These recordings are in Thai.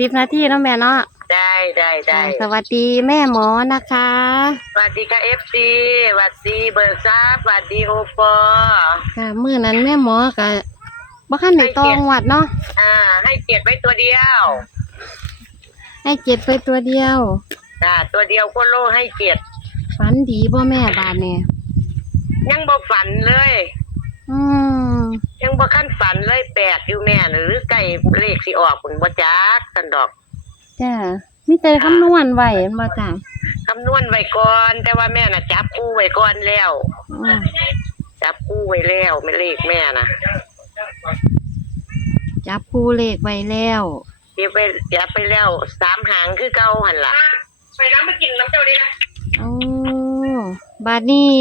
สิบนาทีเนาะแม่เนาะได้ได้ได้สวัสดีแม่หมอนะคะ สวัสดีค่ะเอฟซีสวัสดีเบิร์กซับสวัสดีโอปอค่ะมื้อนั้นแม่หมอก็บ่คันได้ตองวัดเนาะอ่า ให้เกียรติไว้ตัวเดียว ให้เจ็ดไปตัวเดียวอ่าตัวเดียวก็โลให้เกียรติฝันดีบ่แม่บาดนี่ยังบ่ฝันเลย อืมยังบ่ขั้นฝันเลยแปลกอยู่แม่หรือไก่ เลขสิออกคุณบ่จักสันดอก จ้ามีแต่คำนวณไว้เห็นบ่จ้าคำนวณไว้ก่อน แต่ว่าแม่น่ะ จับคู่ไว้ก่อนแล้วอืมจับคู่ไว้แล้วไม่เลขแม่น่ะจับคู่เลขไว้แล้วเดี๋ยวไปจับไปแล้วสามหางคือเก่าหันล่ะไปน้ำมากินน้ำเจ้าดินะโอ้บาดนี้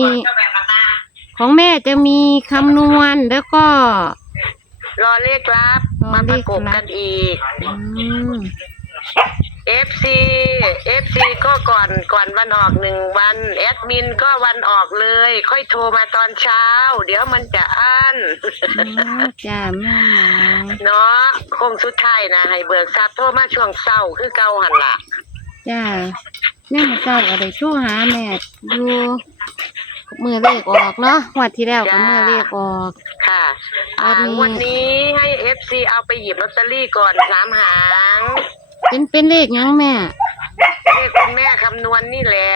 ของแม่จะมีคำนวณแล้วก็รอเลขลับรอ มาเลประขลับกบกันอีก อืม FC FC ก็ก่อนก่อนวันออกหนึ่งวัน แอดมินก็วันออกเลย ค่อยโทรมาตอนเช้า เดี๋ยวมันจะอั้นอ๋อจ้าแม่หมอเนาะคงสุดท้ายนะ ให้เบิกทรัพย์โทรมาช่วงเช้าคือเก่าหันล่ะจ้าแม่เจ้าก็ได้โทรหาแม่อยู่มือเลขออกเนาะงวันที่แล้วก็จ้ามือเลขออก ค่ะอ่าวันนี้วันนี้ให้ FC เอาไปหยิบลอตเตอรี่ก่อนสามหางเป็นเป็นเลขหยังแม่เลขคุณแม่คำนวณนี่แหละ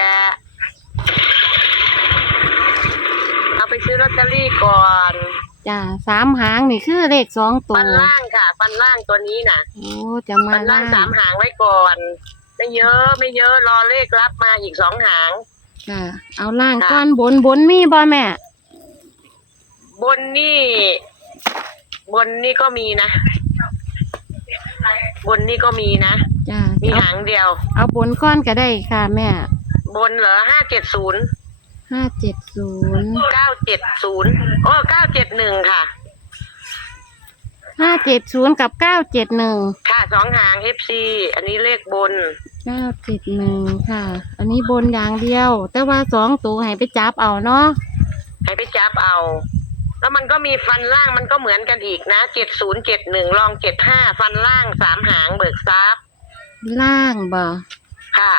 เอาไปซื้อลอตเตอรี่ก่อนจ้าสามหางนี่คือเลขสองตัว ฟันล่างค่ะฟันล่างตัวนี้น่ะโอ้จะมาฟันล่างล่าสามหางไว้ก่อน ไม่เยอะไม่เยอะรอเลขรับมาอีกสองหางจ้าเอาล่างค่ะ ก้อนบนบนมีบ่แม่ บนนี่ บนนี่ก็มีนะ บนนี่ก็มีนะ จ้ามีเอาหางเดียว เอาบนก้อนก็ได้ค่ะแม่บนเหรอห้าเจ็ดศูนย์ห้าเจ็ดศูนย์เก้าเจ็ดศูนย์โอ้เก้าเจ็ดหนึ่งค่ะ ห้าเจ็ดศูนย์กับเก้าเจ็ดหนึ่งค่ะสองหาง FC อันนี้เลขบน เก้าเจ็ดหนึ่งค่ะ อันนี้บนอย่างเดียว แต่ว่าสองตัวให้ไปจับเอาเนาะให้ไปจับเอา แล้วมันก็มีฟันล่างมันก็เหมือนกันอีกนะเจ็ดศูนย์เจ็ดหนึ่งลองเจ็ดห้าฟันล่างสามหางเบิกซับล่างบ่ค่ะ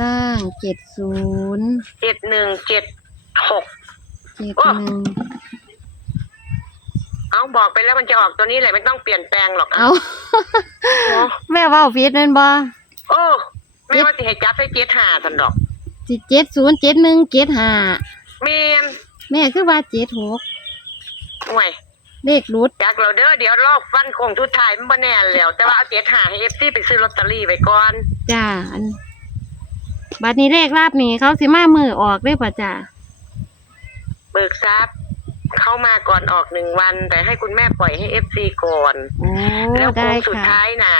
ล่างเจ็ดศูนย์เจ็ดหนึ่งเจ็ดหก เจ็ดโอ้หนึ่งเอาบอกไปแล้วมันจะออกตัวนี้แหละไม่ต้องเปลี่ยนแปลงหรอกเอาโอ้แม่เว่าผิดนั่นบ่โอ้ไม่ว่าจะให้จับให้เจ็ดห้าทันดอกสิเจ็ดศูนย์เจ็ดหนึ่งเจ็ดห้าเมียน แม่คือว่าเจ็ดหกห่วยเลขรุดจากเราเด้อเดี๋ยวรอบฟันคงทุดท้ายมันบ่แน่แล้ว แต่ว่าเอาเจ็ดห้าให้เอฟซีไปซื้อลอตเตอรี่ไปก่อนจ้าอันบัดนี้เลขลาบนี่เขาสิมามือออกได้ป่ะจ้าเบิกทรัพย์เข้ามาก่อนออกหนึ่งวัน แต่ให้คุณแม่ปล่อยให้เอฟซีก่อน โอ้แล้วโค้ได้งสุดค่ะท้ายน่ะ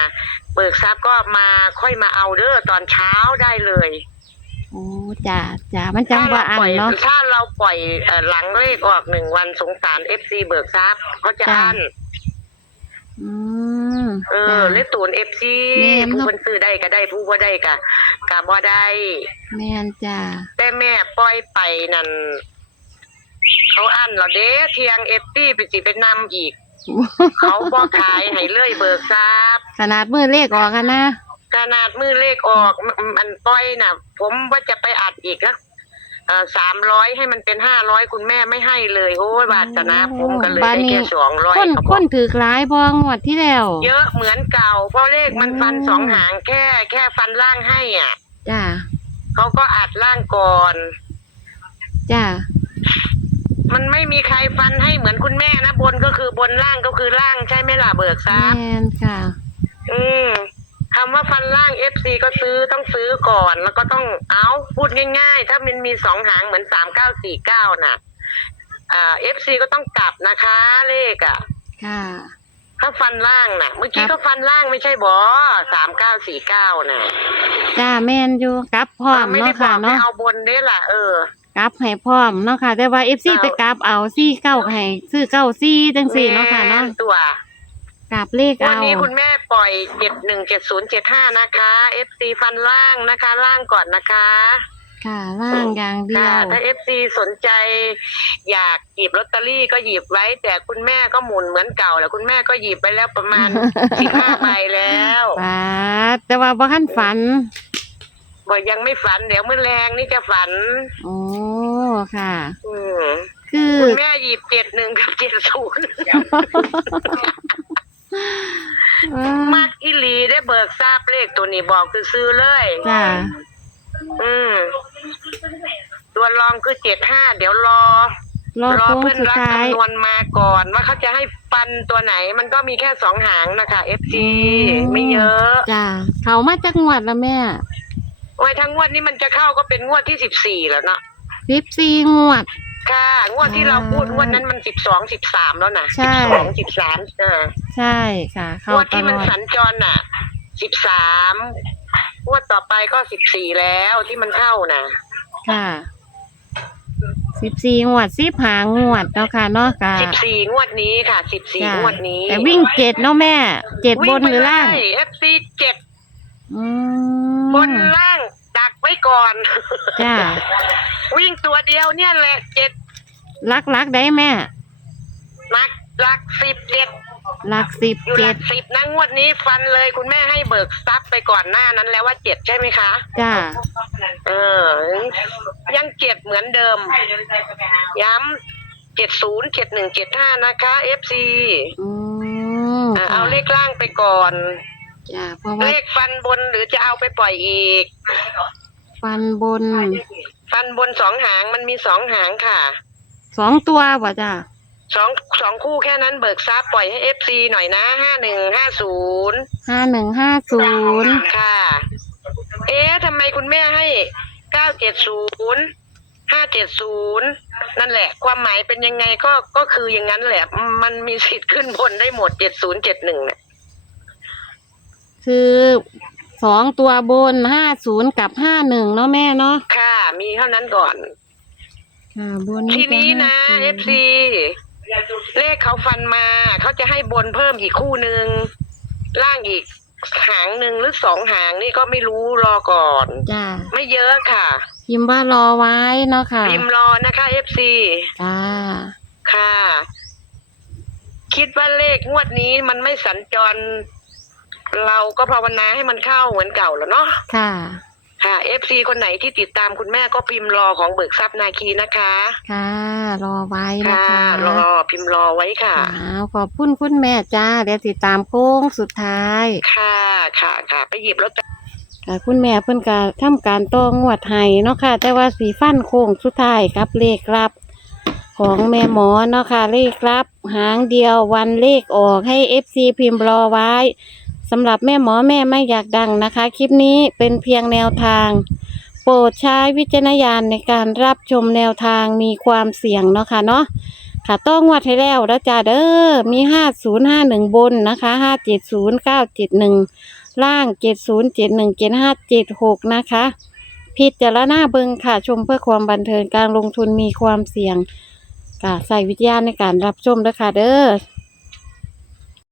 เบิกทรัพย์ก็มาค่อยมาเอาเด้อตอนเช้าได้เลย โอ้จ้าจ้ามันจังว่าอันถ้รปล่อยเนาะ ถ้าเราปล่อยเอ่อหลังเลขออกหนึ่งวันสงสารเอฟซีเบิกทรัพย์เขาจะจ้ะ อั้นอืมเออจ้าเลขตูนเอฟซีแม่นผู้เนาะคนซื้อได้ก็ได้ผู้บ่ได้ก็ก็บ่ได้แม่นจ้าแต่แม่ปล่อยไปนั่นเขาอั้นเราเด้เทียงเอฟซีไปสิไปนำอีก เขาบ่ขายให้เลื่อยเบิกทรัพย์ขนาดมือเลขออกกันนะ ขนาดมือเลขออกมันมันปล่อยน่ะ ผมว่าจะไปอัดอีกนะสามร้อยให้มันเป็นห้าร้อยคุณแม่ไม่ให้เลย โอ้ยบาทนะผมก็เลยได้แค่สองร้อยคนคนถือหลายพองวดที่แล้ว เยอะเหมือนเก่า เพราะเลขมันฟันอืมสองหางแค่ แค่ฟันล่างให้อะ จ้าเขาก็อัดล่างก่อน จ้ามันไม่มีใครฟันให้เหมือนคุณแม่นะบนก็คือบนล่างก็คือล่างใช่ไหมล่ะเบิกทรัพย์แม่นค่ะ อืม คำว่าฟันล่างเอฟซีก็ซื้อต้องซื้อก่อน แล้วก็ต้องเอาพูดง่าย ๆ ถ้ามันมีสองหางเหมือนสามเก้าสี่เก้าน่ะอ่าเอฟซีก็ต้องกลับนะคะเลขอะค่ะถ้าฟันล่างน่ะ เมื่อกี้ครัก็บฟันล่างไม่ใช่บอสามเก้าสี่เก้าน่ะจ้าแม่นอยู่กลับพร้อมไม่ได้เนาะบค่ะอกให้เนาะเอาบนเด้ล่ะเออกลับให้พร้อมเนาะค่ะ แต่ว่าเอฟซีเอาไปกลับเอาซี่เก้าให้ซื้อเก้าซี่จังสี่เนาะค่ะเนาะแม่ตัวกลับเลขวันเอานี้คุณแม่ ปล่อยเจ็ดหนึ่งเจ็ดศูนย์เจ็ดห้านะคะเอฟซีฟันล่างนะคะ ล่างก่อนนะคะ ค่ะล่างอย่างเดียค่ะว ถ้าเอฟซีสนใจ อยากหยิบลอตเตอรี่ก็หยิบไว้ แต่คุณแม่ก็หมุนเหมือนเก่าแหล้วคุณแม่ก็หยิบไปแล้วประมาณ สิบห้าใบแล้วป้าดแต่ว่าบ่ทันฝัน บอกยังไม่ฝันเดี๋ยวมื้อแรงนี่จะฝัน โอ้ค่ะ อืมคือ คุณแม่หยิบเจ็ดหนึ่งกับเจ็ดศูนย์เออมากอีหลีได้เบิกทราบเลขตัวนี้บอกคือซื้อเลย จ้าอืมตัวรองคือเจ็ดห้าเดี๋ยวรอ รอรอโค้งเพื่อนสุดรักท้าย คำนวณมาก่อน ว่าเขาจะให้ฟันตัวไหน มันก็มีแค่สองหางนะคะ FG ไม่เยอะจ้าเขามาจากงวดแล้วแม่โอ้ยทั้งงวดนี้มันจะเข้าก็เป็นงวดที่สิบสี่แล้วเนาะสิบสี่งวด ค่ะ งวดที่เราพูดงวดนั้นมันสิบสองสิบสามแล้วนะใช่ สิบสองสิบสามอ่าใช่ค่ะ เข้างวดตที่ลมันอดสัญจรน่ะสิบสามงวดต่อไปก็สิบสี่แล้วที่มันเข้าน่ะ ค่ะสิบสี่งวดสิบหางวดเนาะค่ะเนาะค่ะสิบสี่งวดนี้ค่ะสิบสี่จ้ะงวดนี้แต่วิ่งเจ็ดเนาะแม่เจ็ดบนหรือล่างเอฟซีเจ็ดอืมบนล่างดักไว้ก่อน จ้า วิ่งตัวเดียวเนี่ยแหละเจ็ดลักลักได้แม่นักหลักสิบเจ็ดลักสิบอยู่หเจ็ลัดกสิบนะงวดนี้ฟันเลยคุณแม่ให้เบิกทรัพย์ไปก่อนหน้านั้นแล้วว่าเจ็ดใช่ไหมคะ จ้าเออ ยังเจ็ดเหมือนเดิม ย้ำเจ็ดศูนย์เจ็ดหนึ่งเจ็ดห้านะคะเอฟซีอืมเอาเลขล่างไปก่อน จ้าเพราะว่าเลขฟันบนหรือจะเอาไปปล่อยอีก ฟันบน ฟันบนสองหางมันมีสองหางค่ะ สองตัวป่ะจ้าสองสองคู่แค่นั้นเบิกทรัพย์ปล่อยให้เอฟซีหน่อยนะห้าหนึ่งห้าศูนย์ห้าหนึ่งห้าศูนย์ค่ะ เอ๊ะทำไมคุณแม่ให้เก้าเจ็ดศูนย์ห้าเจ็ดศูนย์นั่นแหละ ความหมายเป็นยังไงก็ก็คืออย่างนั้นแหละ มันมีสิทธิ์ขึ้นบนได้หมดเจ็ดศูนย์เจ็ดหนึ่งเนี่ยคือ สองตัวบนห้าศูนย์กับห้าหนึ่งเนาะแม่เนาะค่ะ มีเท่านั้นก่อน ค่ะบนทีนี้นะเอฟ50ซีเลขเขาฟันมา เขาจะให้บนเพิ่มอีกคู่หนึ่งล่างอีกหางหนึ่งหรือสองหางนี่ก็ไม่รู้รอก่อน จ้าไม่เยอะค่ะ พิมพ์ว่ารอไว้เนาะค่ะพิมพ์รอนะคะเอฟซีจ้าค่ะ คิดว่าเลขงวดนี้มันไม่สัญจร เราก็ภาวนาให้มันเข้าเหมือนเก่าแล้วเนาะค่ะ ค่ะเอฟซีคนไหนที่ติดตามคุณแม่ก็พิมพ์รอของเบิกทรัพย์นาคีนะคะ ค่ะ รอไว้นะค่ะ คะรอพิมพ์รอไว้ค่ะ อ้าวขอบคุณคุณแม่จ้าเดี๋ยวติดตามโค้งสุดท้าย ค่ะค่ะค่ะไปหยิบรถ ค่ะคุณแม่เพิ่นก็ทำการต่องวดให้เนาะค่ะ แต่ว่าสีฟันโค้งสุดท้ายกับเลขรับ ของแม่หมอเนาะค่ะเลขรับ หางเดียววันเลขออกให้ FC พิมพ์รอไว้ สำหรับแม่หมอแม่ไม่อยากดังนะคะ คลิปนี้เป็นเพียงแนวทาง โปรดใช้วิจารณญาณในการรับชมแนวทางมีความเสี่ยงเนาะค่ะเนาะค่ะต้องงวดให้แล้วแล้วจ้าเด้อมีห้าศูนย์ห้าหนึ่งบนนะคะห้าเจ็ดศูนย์เก้าเจ็ดหนึ่งล่างเจ็ดศูนย์เจ็ดหนึ่งเจ็ดห้าเจ็ดหกนะคะ พิจารณาเบิงค่ะชมเพื่อความบันเทิงการลงทุนมีความเสี่ยงค่ะใส่วิทยาในการรับชมด้วยค่ะเด้อ